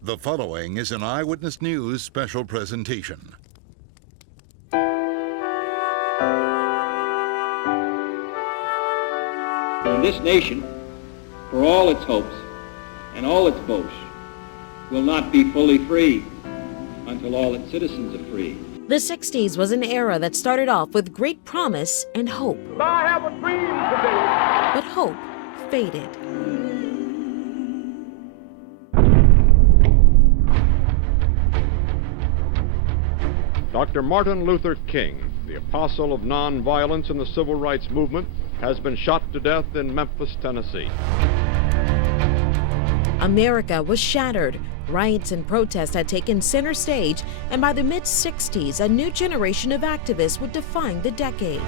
The following is an Eyewitness News special presentation. And this nation, for all its hopes and all its boasts, will not be fully free until all its citizens are free. The 60s was an era that started off with great promise and hope. I have a dream today. But hope faded. Dr. Martin Luther King, the apostle of nonviolence in the civil rights movement, has been shot to death in Memphis, Tennessee. America was shattered. Riots and protests had taken center stage, and by the mid-60s, a new generation of activists would define the decade.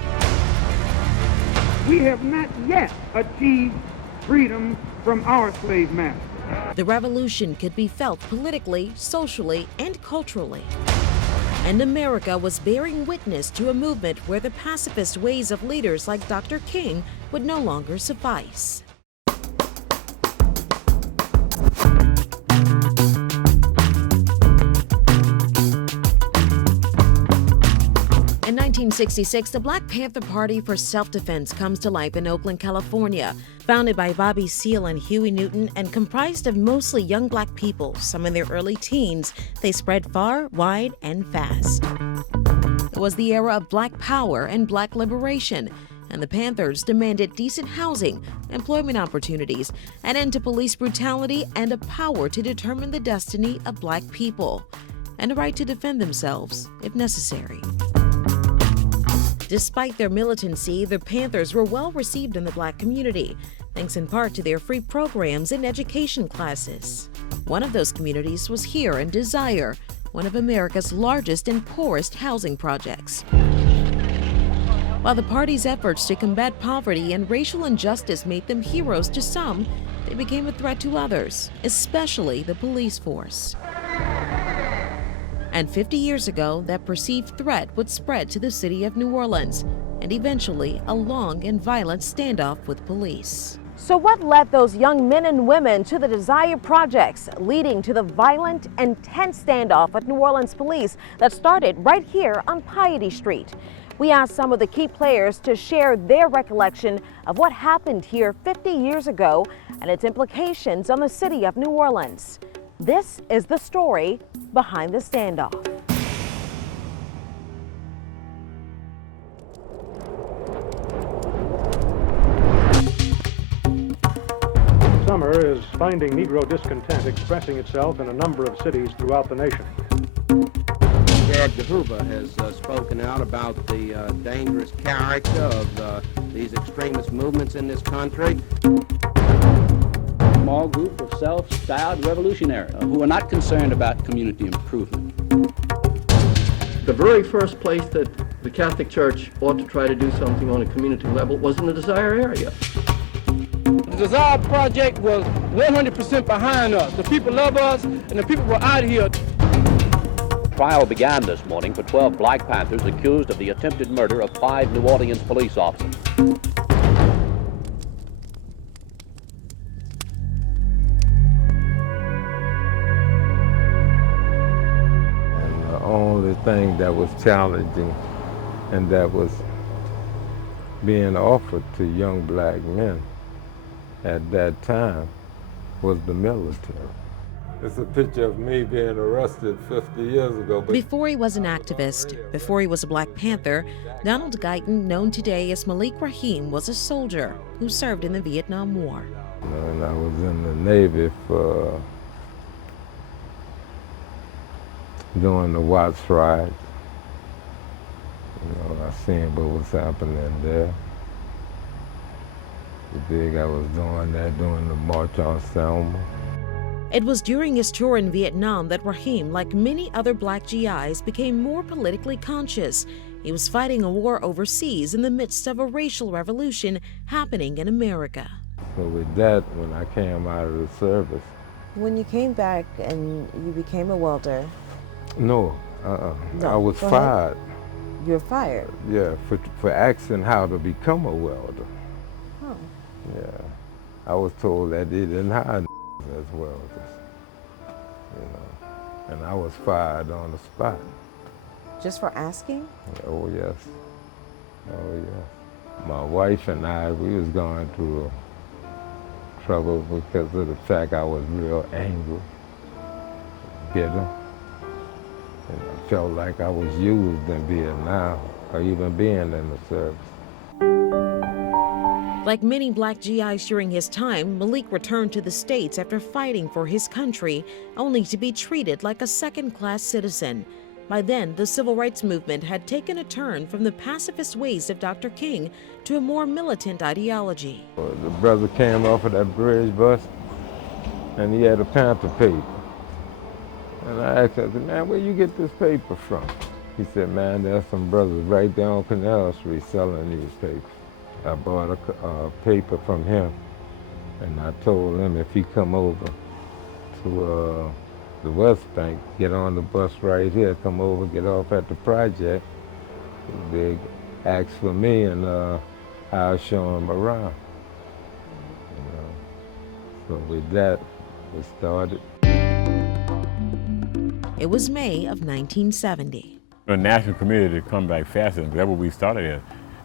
We have not yet achieved freedom from our slave master. The revolution could be felt politically, socially, and culturally. And America was bearing witness to a movement where the pacifist ways of leaders like Dr. King would no longer suffice. In 1966, the Black Panther Party for Self-Defense comes to life in Oakland, California. Founded by Bobby Seale and Huey Newton and comprised of mostly young black people, some in their early teens, they spread far, wide, and fast. It was the era of black power and black liberation, and the Panthers demanded decent housing, employment opportunities, an end to police brutality, and a power to determine the destiny of black people, and a right to defend themselves if necessary. Despite their militancy, the Panthers were well received in the black community, thanks in part to their free programs and education classes. One of those communities was here in Desire, one of America's largest and poorest housing projects. While the party's efforts to combat poverty and racial injustice made them heroes to some, they became a threat to others, especially the police force. And 50 years ago, that perceived threat would spread to the city of New Orleans, and eventually a long and violent standoff with police. So what led those young men and women to the Desire projects, leading to the violent and tense standoff with New Orleans police that started right here on Piety Street? We asked some of the key players to share their recollection of what happened here 50 years ago and its implications on the city of New Orleans. This is the story behind the standoff. Summer is finding Negro discontent expressing itself in a number of cities throughout the nation. Ed Hoover has spoken out about the dangerous character of these extremist movements in this country. Small group of self-styled revolutionaries who are not concerned about community improvement. The very first place that the Catholic Church ought to try to do something on a community level was in the Desire area. The Desire Project was 100% behind us. The people love us, and the people were out here. Trial began this morning for 12 Black Panthers accused of the attempted murder of 5 New Orleans police officers. The only thing that was challenging and that was being offered to young black men at that time was the military. It's a picture of me being arrested 50 years ago. Before he was an activist, before he was a Black Panther, Donald Guyton, known today as Malik Rahim, was a soldier who served in the Vietnam War. And I was in the Navy for doing the watch ride. I seen what was happening there. The dig I was doing that during the March on Selma. It was during his tour in Vietnam that Rahim, like many other black GIs, became more politically conscious. He was fighting a war overseas in the midst of a racial revolution happening in America. So with that, when I came out of the service. When you came back and you became a welder? No, no, I was fired. You were fired? Yeah, for asking how to become a welder. Oh. Yeah, I was told that they didn't hire as welders. and I was fired on the spot. Just for asking? Oh, yes. Oh, yes. My wife and I, we was going through trouble because of the fact I was real angry, bitter, and I felt like I was used in Vietnam or even being in the service. Like many black GIs during his time, Malik returned to the States after fighting for his country, only to be treated like a second-class citizen. By then, the civil rights movement had taken a turn from the pacifist ways of Dr. King to a more militant ideology. The brother came off of that bridge bus, and he had a Panther paper. And I asked him, man, where you get this paper from? He said, man, there's some brothers right there on Canal Street selling these papers. I bought a paper from him, and I told him if he come over to the West Bank, get on the bus right here, come over, get off at the project, they ask for me, and I'll show him around. You know? So with that, we started. It was May of 1970. A national committee to come back faster, that's what we started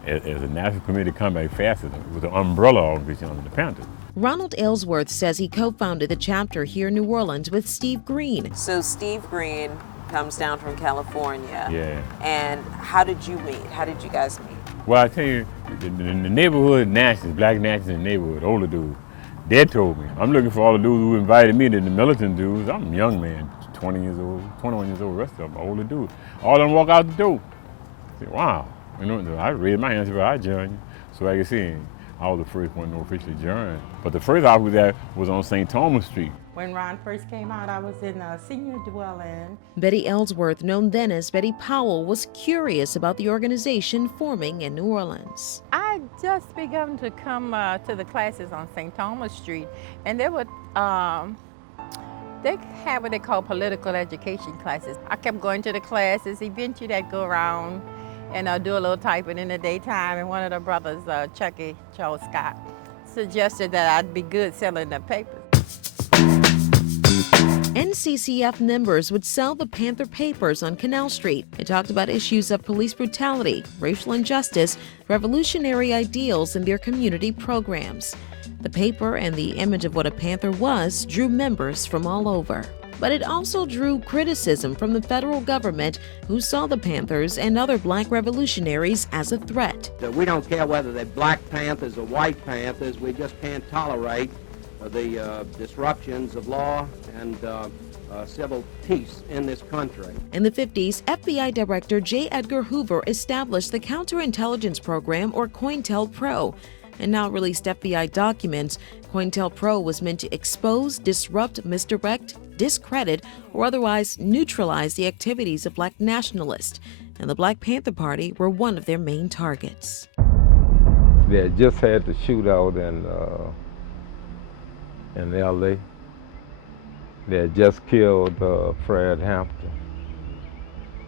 as a national committee to come back faster with an umbrella organization under the Panthers. Ronald Ellsworth says he co-founded the chapter here in New Orleans with Steve Green. So Steve Green comes down from California. Yeah. And how did you meet? How did you guys meet? Well, I tell you, the neighborhood nationals, black nationals in the neighborhood, older dudes, they told me, I'm looking for all the dudes who invited me to the militant dudes. I'm a young man, 20 years old, 21 years old, the rest of them are older dudes. All of them walk out the door. I said, wow. You know, I raised my hands before I joined. So like I said, I was the first one to officially join. But the first office that was on St. Thomas Street. When Ron first came out, I was in a senior dwelling. Betty Ellsworth, known then as Betty Powell, was curious about the organization forming in New Orleans. I just begun to come to the classes on St. Thomas Street, and they would they have what they call political education classes. I kept going to the classes. Eventually, I'd go around and do a little typing in the daytime, and one of the brothers, Chucky Charles Scott, suggested that I'd be good selling the papers. NCCF members would sell the Panther papers on Canal Street. It talked about issues of police brutality, racial injustice, revolutionary ideals, and their community programs. The paper and the image of what a Panther was drew members from all over. But it also drew criticism from the federal government, who saw the Panthers and other black revolutionaries as a threat. We don't care whether they're Black Panthers or White Panthers. We just can't tolerate the disruptions of law and civil peace in this country. In the 50s, FBI Director J. Edgar Hoover established the Counterintelligence Program, or COINTELPRO. And now released FBI documents, COINTELPRO was meant to expose, disrupt, misdirect, discredit, or otherwise neutralize the activities of black nationalists, and the Black Panther Party were one of their main targets. They had just had the shootout in L.A. They had just killed Fred Hampton.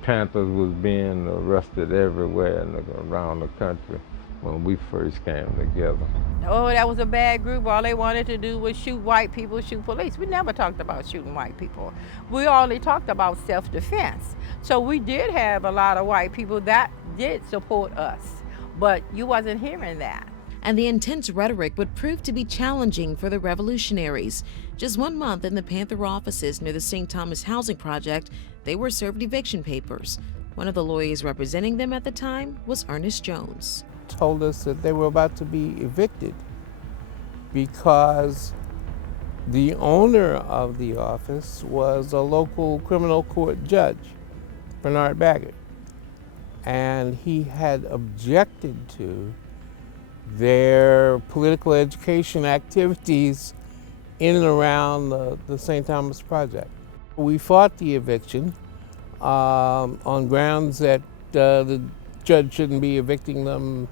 Panthers was being arrested everywhere around the country when we first came together. Oh, that was a bad group. All they wanted to do was shoot white people, shoot police. We never talked about shooting white people. We only talked about self-defense. So we did have a lot of white people that did support us, but you wasn't hearing that. And the intense rhetoric would prove to be challenging for the revolutionaries. Just 1 month in the Panther offices near the St. Thomas Housing Project, they were served eviction papers. One of the lawyers representing them at the time was Ernest Jones. Told us that they were about to be evicted because the owner of the office was a local criminal court judge, Bernard Baggett, and he had objected to their political education activities in and around the St. Thomas Project. We fought the eviction on grounds that the judge shouldn't be evicting them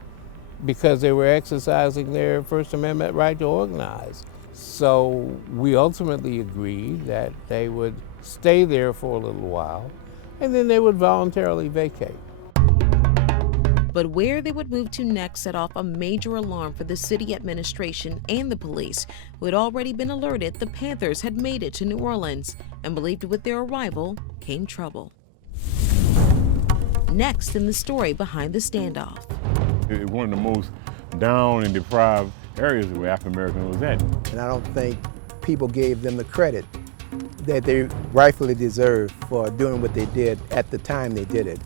because they were exercising their First Amendment right to organize. So we ultimately agreed that they would stay there for a little while, and then they would voluntarily vacate. But where they would move to next set off a major alarm for the city administration and the police, who had already been alerted the Panthers had made it to New Orleans and believed with their arrival came trouble. Next in the story behind the standoff. It's one of the most down and deprived areas where African Americans was at. And I don't think people gave them the credit that they rightfully deserve for doing what they did at the time they did it.